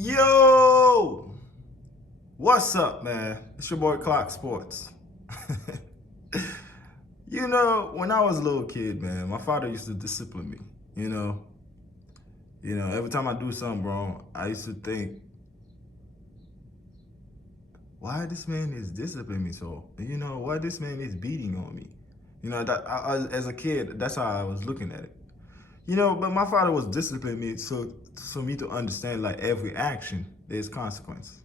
Yo! What's up, man? It's your boy Clock Sports. When I was a little kid, man, my father used to discipline me. Every time I do something wrong, I used to think, why this man is disciplining me so? Why this man is beating on me? As a kid, that's how I was looking at it. But my father was disciplining me so for me to understand like every action, there's consequence.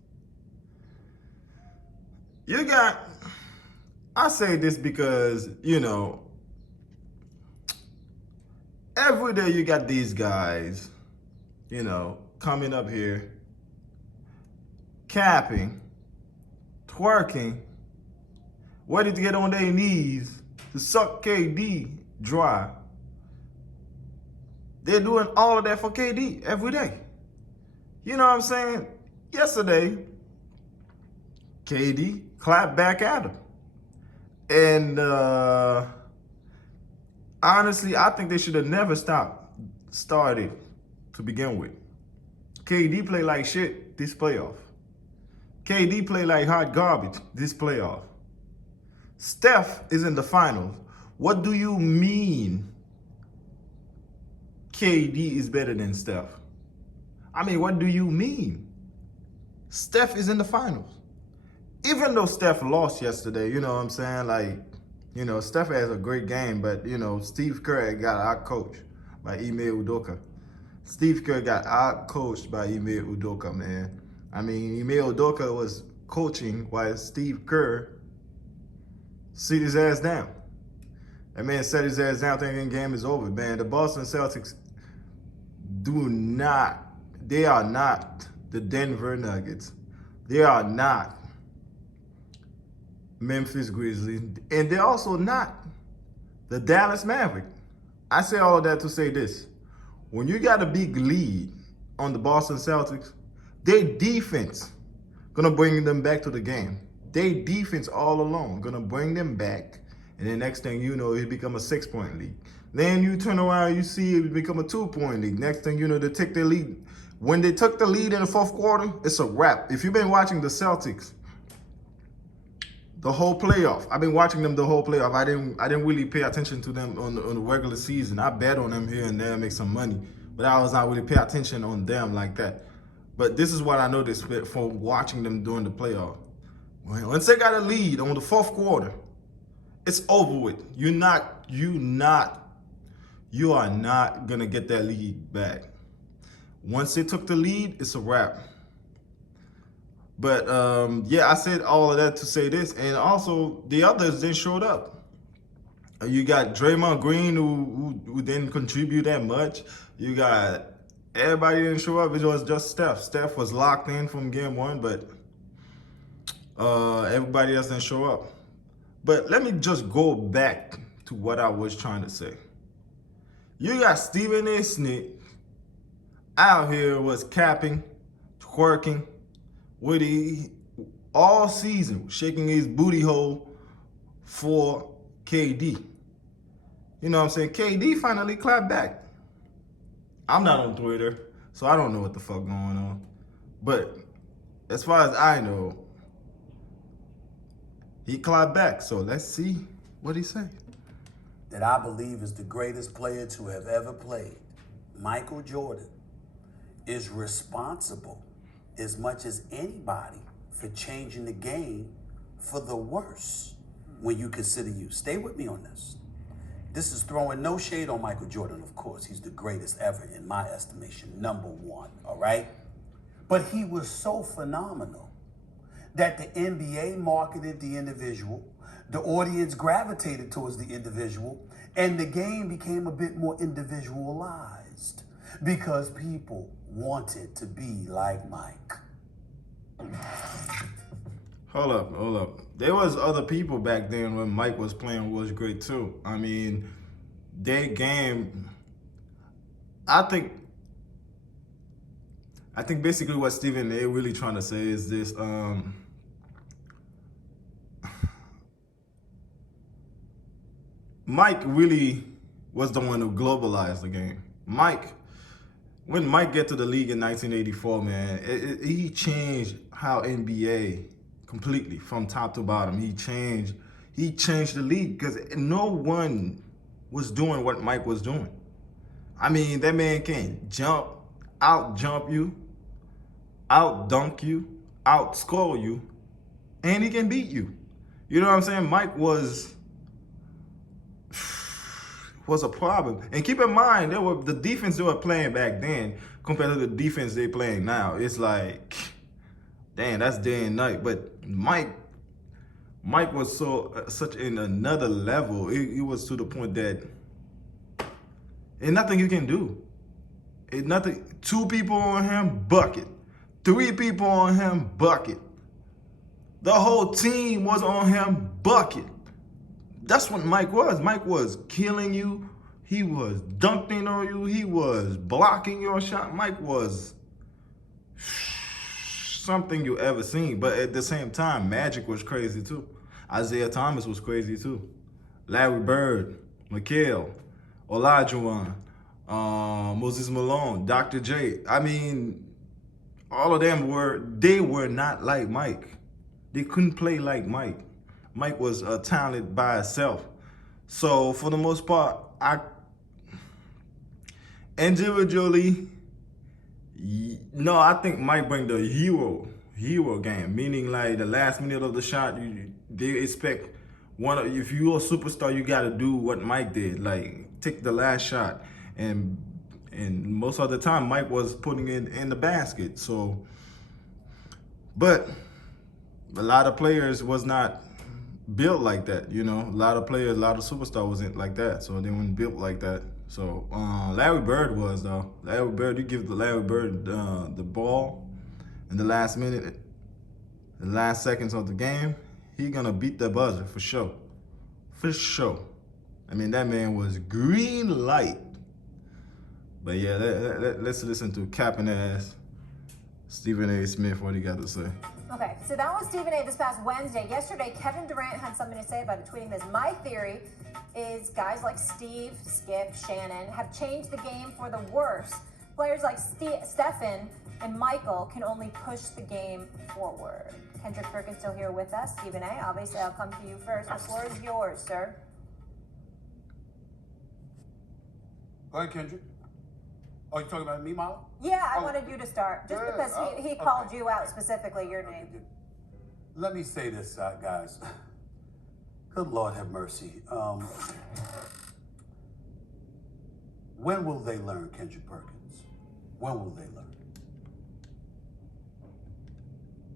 You got, I say this because, every day you got these guys, coming up here, capping, twerking, ready to get on their knees to suck KD dry. They're doing all of that for KD every day. You know what I'm saying? Yesterday, KD clapped back at him. And honestly, I think they should have never started to begin with. KD played like shit this playoff. KD played like hot garbage this playoff. Steph is in the finals. What do you mean KD is better than Steph? I mean, what do you mean? Steph is in the finals. Even though Steph lost yesterday, you know what I'm saying? Steph has a great game, but, Steve Kerr got out-coached by Ime Udoka. Steve Kerr got out-coached by Ime Udoka, man. I mean, Ime Udoka was coaching while Steve Kerr sit his ass down. That man set his ass down thinking the game is over, man. The Boston Celtics they are not the Denver Nuggets. They are not Memphis Grizzlies, and they're also not the Dallas Maverick. I say all of that to say this. When you got a big lead on the Boston Celtics, their defense gonna bring them back to the game. Their defense all alone gonna bring them back, and the next thing you know, it become a 6-point lead. Then you turn around, you see it become a 2-point lead. Next thing you know, they take their lead. When they took the lead in the fourth quarter, it's a wrap. If you've been watching the Celtics the whole playoff, I've been watching them the whole playoff. I didn't really pay attention to them on the regular season. I bet on them here and there, make some money, but I was not really pay attention on them like that. But this is what I noticed from watching them during the playoff. Once they got a lead on the fourth quarter, it's over with. You are not gonna get that lead back. Once they took the lead, it's a wrap. But yeah, I said all of that to say this, and also the others didn't show up. You got Draymond Green who didn't contribute that much. You got everybody didn't show up. It was just Steph. Steph was locked in from game one, but everybody else didn't show up. But let me just go back to what I was trying to say. You got Stephen A. Smith out here was capping, twerking, with all season, shaking his booty hole for KD. You know what I'm saying? KD finally clapped back. I'm not on Twitter, so I don't know what the fuck going on. But as far as I know, he clapped back. So let's see what he said. That I believe is the greatest player to have ever played, Michael Jordan, is responsible as much as anybody for changing the game for the worse when you consider you. Stay with me on this. This is throwing no shade on Michael Jordan, of course. He's the greatest ever in my estimation, #1, all right? But he was so phenomenal that the NBA marketed the individual, the audience gravitated towards the individual, and the game became a bit more individualized because people wanted to be like Mike. Hold up. There was other people back then when Mike was playing was great too. I mean, their game, I think basically what Stephen A. really trying to say is this, Mike really was the one who globalized the game. Mike when Mike get to the league in 1984, man, he changed how NBA completely from top to bottom. He changed the league because no one was doing what Mike was doing. I mean, that man can out jump you, out dunk you, out score you, and he can beat you. You know what I'm saying? Mike was a problem. And keep in mind, the defense they were playing back then compared to the defense they playing now. It's like, damn, that's day and night. But Mike was such in another level. It was to the point that ain't nothing you can do. Ain't nothing. 2 people on him, bucket. 3 people on him, bucket. The whole team was on him, bucket. That's what Mike was. Mike was killing you. He was dunking on you. He was blocking your shot. Mike was something you ever seen. But at the same time, Magic was crazy too. Isaiah Thomas was crazy too. Larry Bird, McHale, Olajuwon, Moses Malone, Dr. J. I mean, all of them were not like Mike. They couldn't play like Mike. Mike was talented by himself. So for the most part, individually, no, I think Mike bring the hero game. Meaning like the last minute of the shot, they expect if you're a superstar, you got to do what Mike did, like take the last shot. And most of the time, Mike was putting it in the basket. So, but a lot of players was not built like that, you know. A lot of superstars wasn't like that, so they weren't built like that. So Larry Bird was though. Larry Bird, you give Larry Bird the ball in the last minute, the last seconds of the game, he gonna beat the buzzer for sure, for sure. I mean, that man was green light. But yeah, let's listen to capping ass Stephen A. Smith, what he got to say. Okay, so that was Stephen A. this past Wednesday. Yesterday, Kevin Durant had something to say about it, tweeting this. My theory is guys like Steve, Skip, Shannon have changed the game for the worse. Players like Stephen and Michael can only push the game forward. Kendrick Perkins still here with us. Stephen A., obviously I'll come to you first. The floor is yours, sir. Go ahead, Kendrick. Oh, you talking about me, Molly? Yeah, I wanted you to start, just because he called you out specifically, your name. Let me say this, guys. Good Lord have mercy. When will they learn, Kendrick Perkins? When will they learn?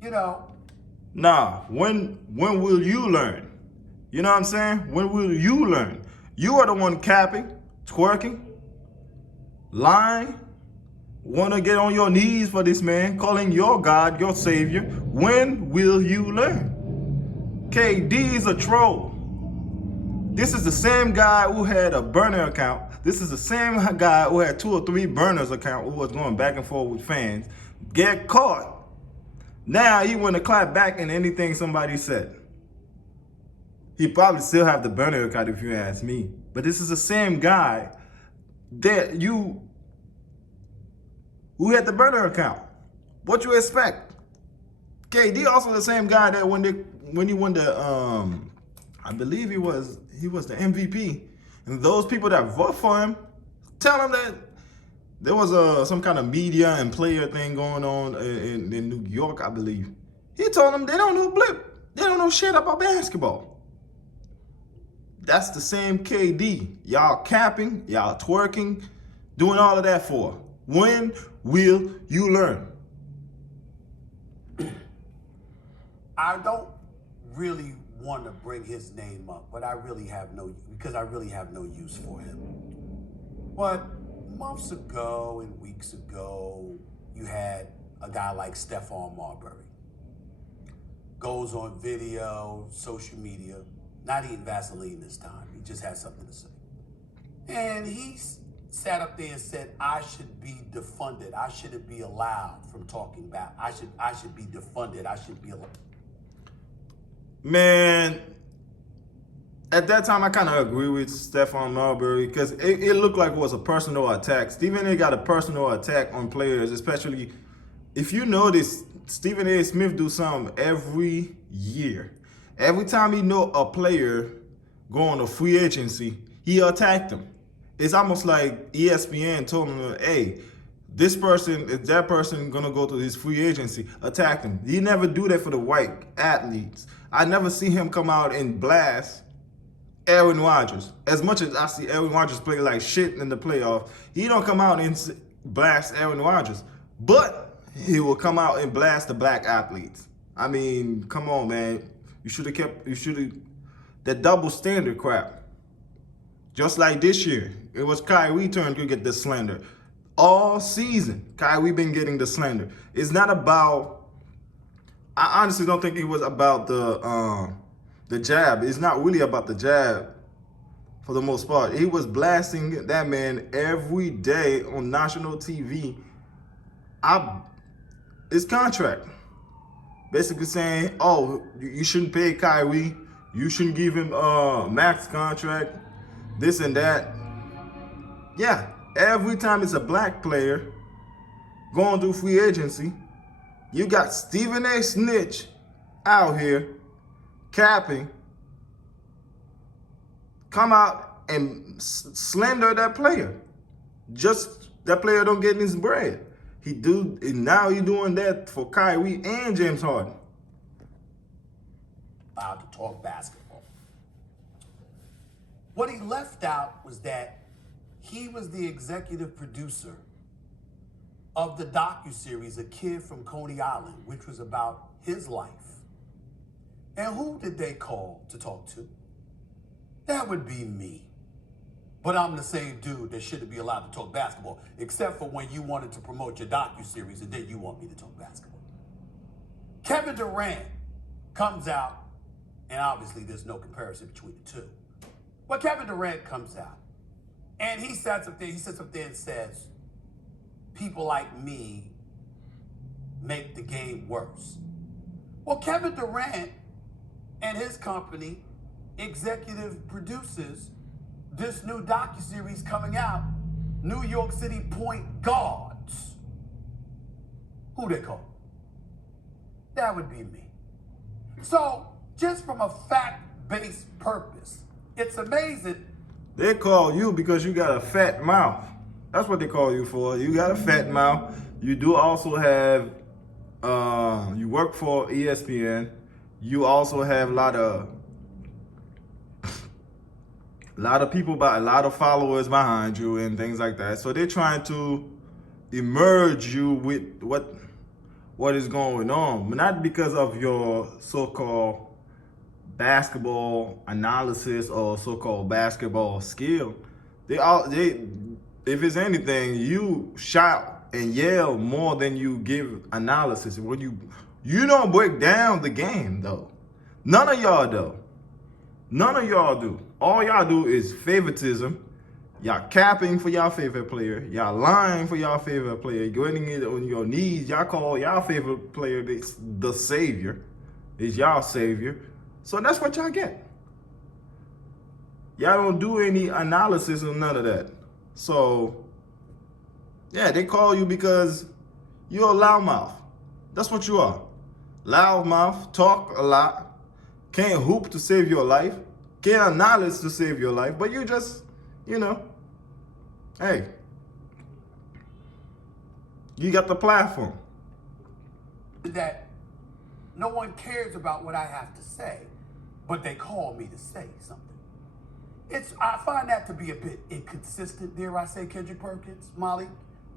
You know. Nah, when will you learn? You know what I'm saying? When will you learn? You are the one capping, twerking, lying, want to get on your knees for this man, calling your God your savior. When will you learn? KD is a troll. This is the same guy who had a burner account. This is the same guy who had 2 or 3 burners account who was going back and forth with fans. Get caught. Now he want to clap back in anything somebody said. He probably still have the burner account if you ask me. But this is the same guy that who had the burner account. What you expect? KD also the same guy that when he won the I believe he was the MVP, and those people that vote for him tell him that there was some kind of media and player thing going on in New York, I believe. He told them they don't know blip. They don't know shit about basketball. That's the same KD. Y'all capping, y'all twerking, doing all of that for. When will you learn? I don't really want to bring his name up, but I really have no use for him. But months ago and weeks ago, you had a guy like Stephon Marbury. Goes on video, social media, not eating Vaseline this time. He just had something to say. And he sat up there and said, I should be defunded. I shouldn't be allowed from talking about. I should be defunded. I should be allowed. Man, At that time, I kind of agree with Stephon Marbury because it looked like it was a personal attack. Stephen A. got a personal attack on players, especially if you notice, Stephen A. Smith do something every year. Every time he know a player going to free agency, he attacked him. It's almost like ESPN told him, hey, this person, is that person gonna go to his free agency, attack him. He never do that for the white athletes. I never see him come out and blast Aaron Rodgers. As much as I see Aaron Rodgers play like shit in the playoff, he don't come out and blast Aaron Rodgers. But he will come out and blast the black athletes. I mean, come on, man. You should have, that double standard crap. Just like this year, it was Kyrie turn to get the slander. All season, Kyrie been getting the slander. It's not about, I honestly don't think it was about the jab. It's not really about the jab for the most part. He was blasting that man every day on national TV. His contract. Basically saying, oh, you shouldn't pay Kyrie. You shouldn't give him a max contract. This and that. Yeah, every time it's a black player going through free agency, you got Stephen A. Snitch out here capping, come out and slander that player. Just that player don't get his bread. Now he doing that for Kyrie and James Harden. Allowed to talk basketball. What he left out was that he was the executive producer of the docuseries A Kid from Coney Island, which was about his life. And who did they call to talk to? That would be me. But I'm the same dude that shouldn't be allowed to talk basketball, except for when you wanted to promote your docuseries and then you want me to talk basketball. Kevin Durant comes out, and obviously there's no comparison between the two. But Kevin Durant comes out, and he sits up there and says, people like me make the game worse. Well, Kevin Durant and his company executive produces this new docuseries coming out, New York City Point Guards. Who they call? That would be me. So, just from a fact-based purpose, it's amazing. They call you because you got a fat mouth. That's what they call you for. You got a fat mouth. You do also have, you work for ESPN. You also have a lot of people, a lot of followers behind you and things like that. So they're trying to emerge you with what is going on, but not because of your so-called basketball analysis or so-called basketball skill. If it's anything, you shout and yell more than you give analysis. When you don't break down the game though. None of y'all do. None of y'all do. All y'all do is favoritism. Y'all capping for y'all favorite player. Y'all lying for y'all favorite player. Getting it on your knees. Y'all call y'all favorite player the savior. Is y'all savior. So that's what y'all get. Y'all don't do any analysis or none of that. So, yeah, they call you because you're a loudmouth. That's what you are. Loudmouth, talk a lot, can't hoop to save your life, can't analyze to save your life, but you just, hey, you got the platform. That no one cares about what I have to say, but they call me to say something. I find that to be a bit inconsistent, dare I say, Kendrick Perkins, Molly.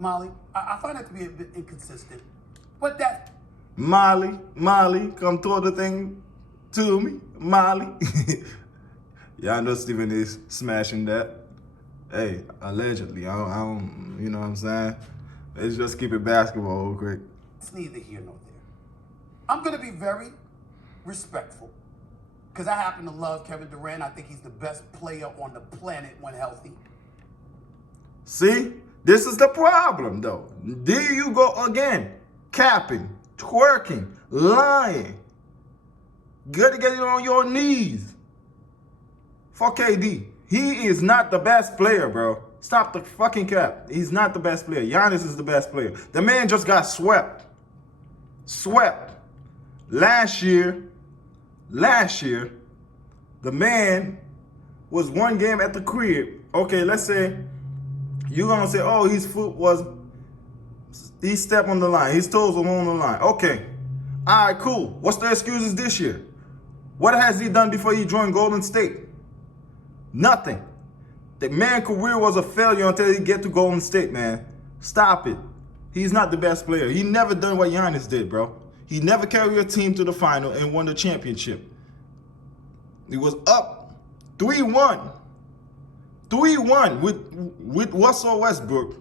I find that to be a bit inconsistent, but that. Molly, come throw the thing to me, Molly. Y'all know Stephen is smashing that. Hey, allegedly, I don't, you know what I'm saying? Let's just keep it basketball real quick. It's neither here nor there. I'm going to be very respectful because I happen to love Kevin Durant. I think he's the best player on the planet when healthy. See, this is the problem though. There you go again, capping, twerking, lying. Got to get it on your knees. for KD. He is not the best player, bro. Stop the fucking cap. He's not the best player. Giannis is the best player. The man just got swept. Swept. Last year, the man was one game at the crib. Okay, let's say you're gonna say, oh, his foot was, he stepped on the line, his toes were on the line. Okay, all right, cool. What's the excuses this year? What has he done before he joined Golden State? Nothing. The man's career was a failure until he get to Golden State, man. Stop it. He's not the best player. He never done what Giannis did, bro. He never carried a team to the final and won the championship. He was up 3-1. 3-1 with Russell Westbrook.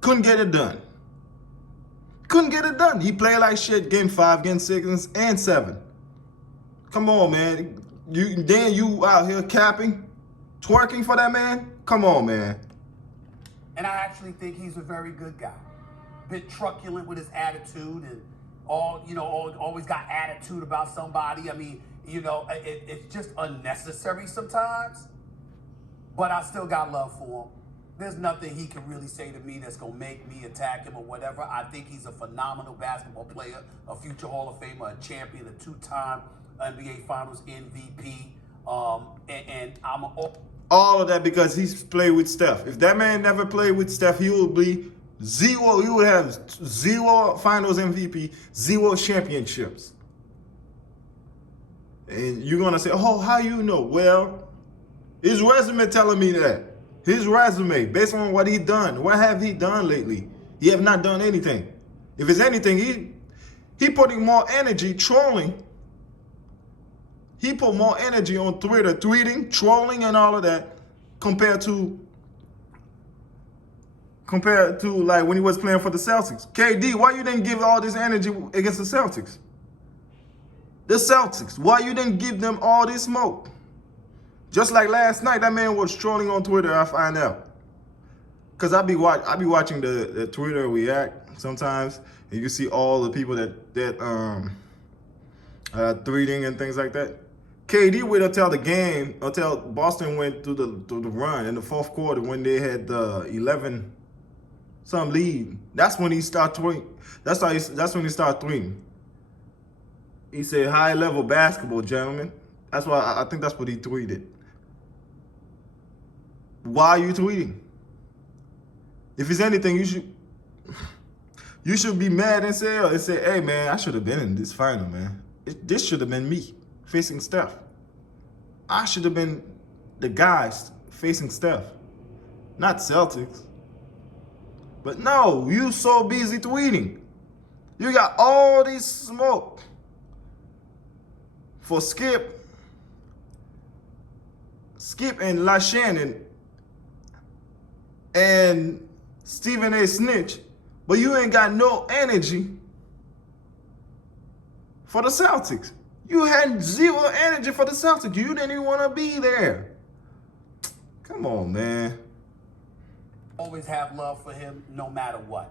Couldn't get it done. Couldn't get it done. He played like shit game 5, game 6, and 7. Come on, man. You out here capping, twerking for that man? Come on, man. And I actually think he's a very good guy. Bit truculent with his attitude and always got attitude about somebody. I mean, it's just unnecessary sometimes. But I still got love for him. There's nothing he can really say to me that's going to make me attack him or whatever. I think he's a phenomenal basketball player, a future Hall of Famer, a champion, a 2-time NBA Finals MVP. And I'm all of that because he's played with Steph. If that man never played with Steph, he would be zero. He would have 0 Finals MVP, 0 championships. And you're gonna say, "Oh, how you know?" Well, his resume telling me that. His resume, based on what he done. What have he done lately? He have not done anything. If it's anything, he putting more energy trolling. He put more energy on Twitter, tweeting, trolling, and all of that, compared to like when he was playing for the Celtics. KD, why you didn't give all this energy against the Celtics? The Celtics, why you didn't give them all this smoke? Just like last night, that man was trolling on Twitter, I find out. Cause I be watching the Twitter react sometimes, and you see all the people that tweeting and things like that. KD waited until Boston went to the run in the fourth quarter when they had the 11-some lead. That's when he started tweeting. That's when he started tweeting. He said, "High level basketball, gentlemen." That's why I think that's what he tweeted. Why are you tweeting? If it's anything, you should be mad and say, "Hey man, I should have been in this final, man. This should have been me facing Steph. I should have been the guys facing Steph, not Celtics." But no, you so busy tweeting. You got all this smoke for Skip and Shannon and Stephen A. Snitch, but you ain't got no energy for the Celtics. You had 0 energy for the Celtics. You didn't even want to be there. Come on, man. always have love for him no matter what.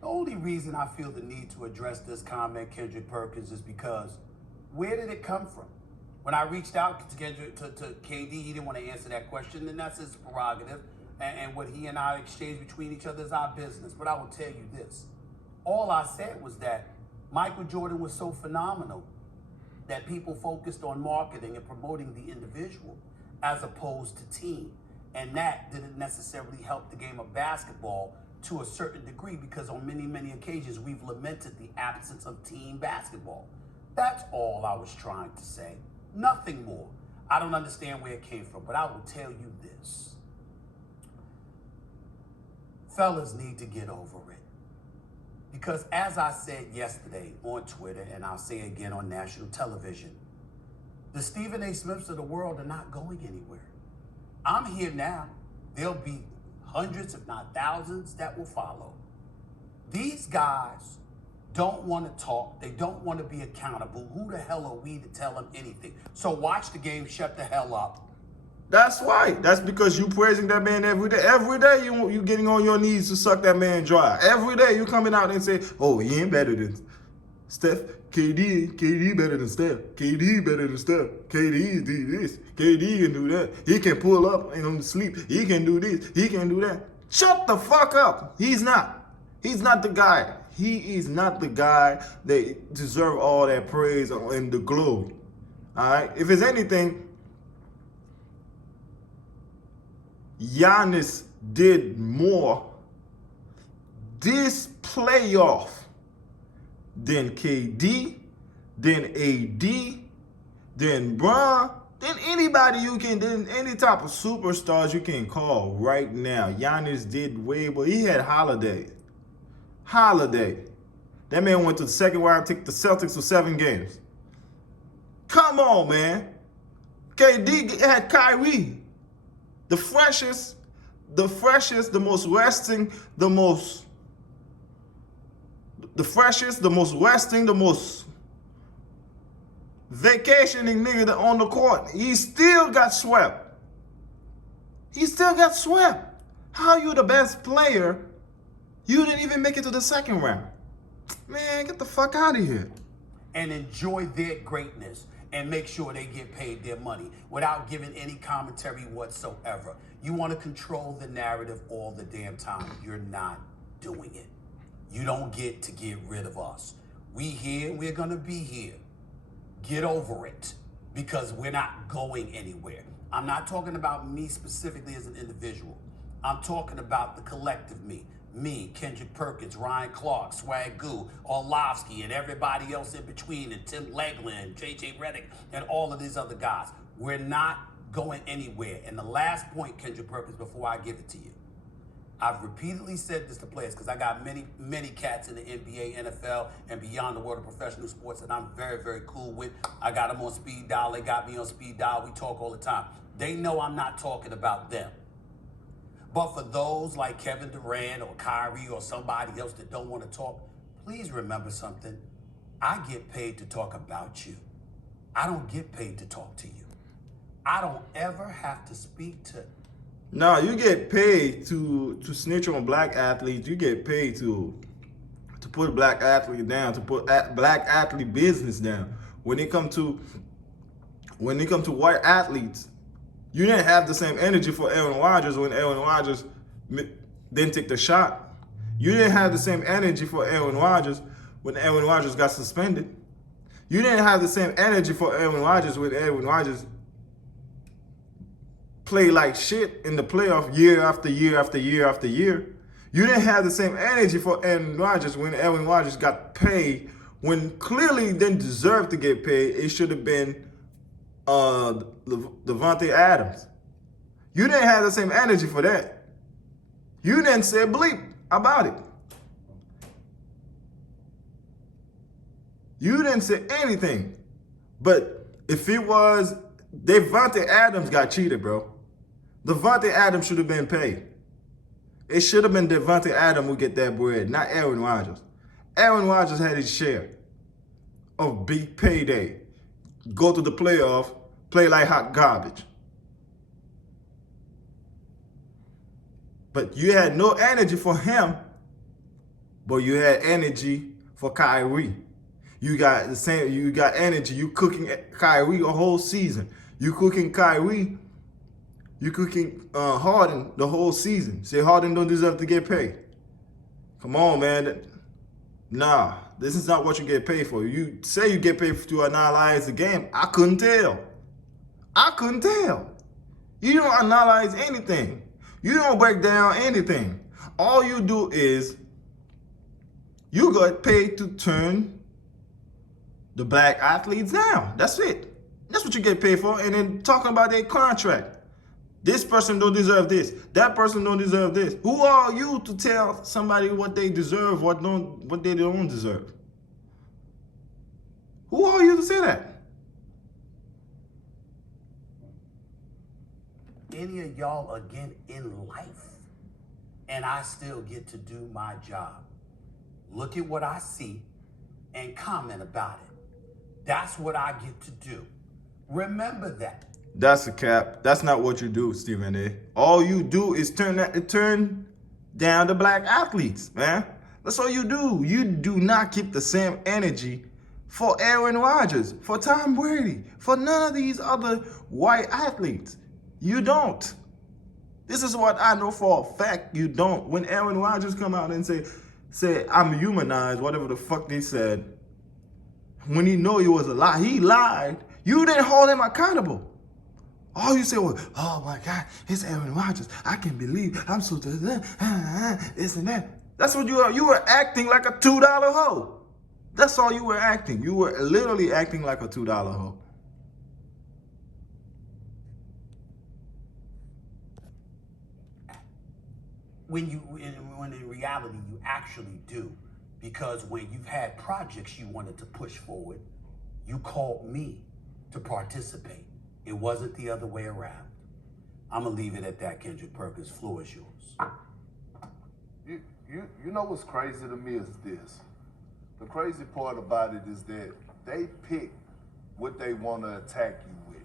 The only reason I feel the need to address this comment, Kendrick Perkins, is because where did it come from? When I reached out to KD, he didn't want to answer that question, and that's his prerogative. And what he and I exchange between each other is our business. But I will tell you this. All I said was that Michael Jordan was so phenomenal that people focused on marketing and promoting the individual as opposed to team. And that didn't necessarily help the game of basketball to a certain degree, because on many, many occasions we've lamented the absence of team basketball. That's all I was trying to say. Nothing more. I don't understand where it came from, but I will tell you this. Fellas need to get over it. Because as I said yesterday on Twitter, and I'll say again on national television, the Stephen A. Smiths of the world are not going anywhere. I'm here now. There'll be hundreds, if not thousands, that will follow. These guys don't want to talk. They don't want to be accountable. Who the hell are we to tell them anything? So watch the game, shut the hell up. That's right. That's because you praising that man every day. Every day you getting on your knees to suck that man dry. Every day you coming out and say, oh, he ain't better than. KD better than Steph. KD better than Steph. KD do this. KD can do that. He can pull up and on the sleep. He can do this. He can do that. Shut the fuck up. He's not. He's not the guy. He is not the guy that deserve all that praise and the glory. All right. If it's anything, Giannis did more this playoff than KD, than AD, than Bron, than anybody than any type of superstars you can call right now. Giannis did way more. He had Holiday. That man went to the second round, took the Celtics to 7 games. Come on, man. KD had Kyrie. The freshest, the most resting, the most vacationing nigga that on the court. He still got swept. How you the best player? You didn't even make it to the second round. Man, get the fuck out of here. And enjoy their greatness and make sure they get paid their money without giving any commentary whatsoever. You want to control the narrative all the damn time. You're not doing it. You don't get to get rid of us. We here, we're going to be here. Get over it, because we're not going anywhere. I'm not talking about me specifically as an individual. I'm talking about the collective me. Me, Kendrick Perkins, Ryan Clark, Swagoo, Orlovsky, and everybody else in between, and Tim Legland, JJ Redick, and all of these other guys. We're not going anywhere. And the last point, Kendrick Perkins, before I give it to you, I've repeatedly said this to players because I got many cats in the NBA, NFL, and beyond the world of professional sports that I'm very, very cool with. I got them on speed dial. They got me on speed dial. We talk all the time. They know I'm not talking about them. But for those like Kevin Durant or Kyrie or somebody else that don't want to talk, please remember something. I get paid to talk about you. I don't get paid to talk to you. I don't ever have to speak to. No, you get paid to snitch on black athletes. You get paid to put a black athlete down, to put black athlete business down. When it come to white athletes, you didn't have the same energy for Aaron Rodgers when Aaron Rodgers didn't take the shot. You didn't have the same energy for Aaron Rodgers when Aaron Rodgers got suspended. You didn't have the same energy for Aaron Rodgers when Aaron Rodgers played like shit in the playoff year after year after year after year. You didn't have the same energy for Aaron Rodgers when Aaron Rodgers got paid, when clearly he didn't deserve to get paid. It should have been Devontae Adams. You didn't have the same energy for that. You didn't say bleep about it. You didn't say anything. But if it was, Devontae Adams got cheated, bro. Devontae Adams should have been paid. It should have been Devontae Adams who get that bread, not Aaron Rodgers. Aaron Rodgers had his share of big payday. Go to the playoff, play like hot garbage. But you had no energy for him, but you had energy for Kyrie. You got the same, you got energy. You cooking Kyrie a whole season. You cooking Kyrie, you cooking Harden the whole season. Say Harden don't deserve to get paid. Come on, man. Nah, this is not what you get paid for. You say you get paid to analyze the game. I couldn't tell. You don't analyze anything. You don't break down anything. All you do is you got paid to turn the black athletes down. That's it. That's what you get paid for. And then talking about their contract. This person don't deserve this. That person don't deserve this. Who are you to tell somebody what they deserve, what they don't deserve? Who are you to say that? Any of y'all again in life, and I still get to do my job. Look at what I see and comment about it. That's what I get to do. Remember that. That's a cap. That's not what you do, Stephen A. All you do is turn down the black athletes, man. That's all you do. You do not keep the same energy for Aaron Rodgers, for Tom Brady, for none of these other white athletes. You don't. This is what I know for a fact you don't. When Aaron Rodgers come out and say I'm humanized, whatever the fuck they said, when he know he was a lie, he lied. You didn't hold him accountable. All you said was, oh my God, it's Aaron Rodgers. I can't believe I'm so this and that. That's what you are. You were acting like a $2 hoe. That's all you were acting. You were literally acting like a $2 hoe. When in reality you actually do, because when you've had projects you wanted to push forward, you called me to participate. It wasn't the other way around. I'm gonna leave it at that. Kendrick Perkins, floor is yours. You know what's crazy to me is this. The crazy part about it is that they pick what they want to attack you with,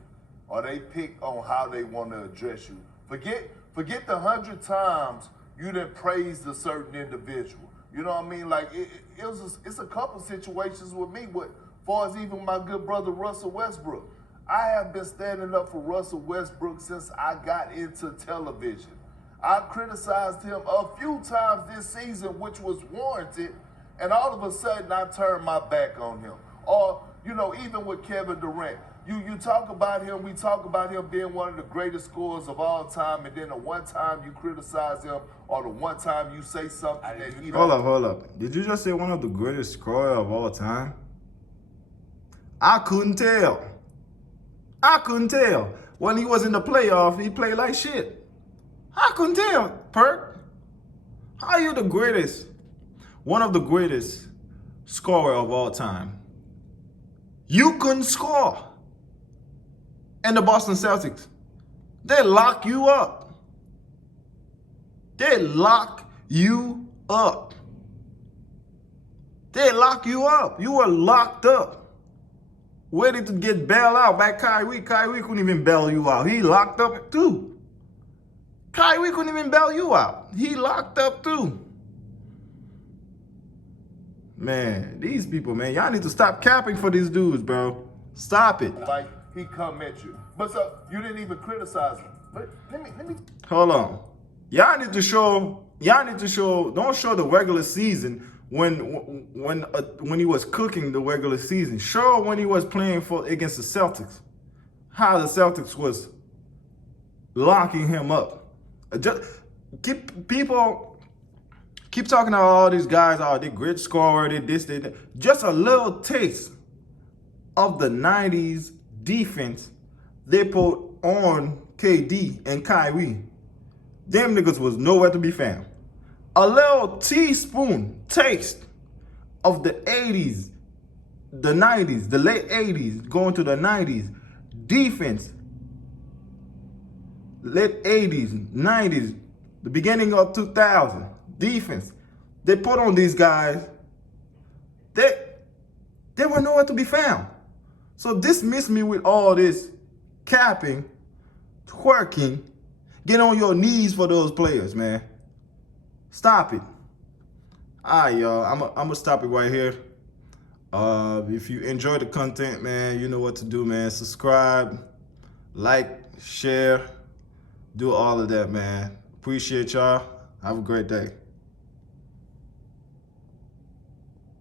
or they pick on how they want to address you. Forget the 100 times you didn't praise a certain individual. You know what I mean? Like it's a couple situations with me, but as far as even my good brother Russell Westbrook, I have been standing up for Russell Westbrook since I got into television. I criticized him a few times this season, which was warranted, and all of a sudden I turned my back on him. Or, you know, even with Kevin Durant, you talk about him, we talk about him being one of the greatest scorers of all time, and then the one time you criticize him, or the one time you say something that he don't. Hold up. Did you just say one of the greatest scorers of all time? I couldn't tell. When he was in the playoff, he played like shit. I couldn't tell, Perk. How are you the greatest? One of the greatest scorer of all time. You couldn't score. And the Boston Celtics, they lock you up. They lock you up. They lock you up. You were locked up. Ready to get bailed out by Kyrie. Kyrie couldn't even bail you out. He locked up too. Kyrie couldn't even bail you out. He locked up too. Man, these people, man, y'all need to stop capping for these dudes, bro. Stop it. Like he come at you, but so you didn't even criticize him. But let me. Hold on. Y'all need to show. Don't show the regular season when he was cooking the regular season. Show when he was playing against the Celtics, how the Celtics was locking him up. Just keep talking about all these guys. Oh, they great scorer. They this, they that. Just a little taste of the '90s defense they put on KD and Kyrie. Them niggas was nowhere to be found. A little teaspoon taste of the '80s, the '90s, the late '80s going to the '90s defense. Late 80s, 90s, the beginning of 2000, defense. They put on these guys. They were nowhere to be found. So dismiss me with all this capping, twerking, get on your knees for those players, man. Stop it. All right, y'all. I'm gonna stop it right here. If you enjoy the content, man, you know what to do, man. Subscribe, like, share. Do all of that, man. Appreciate y'all. Have a great day.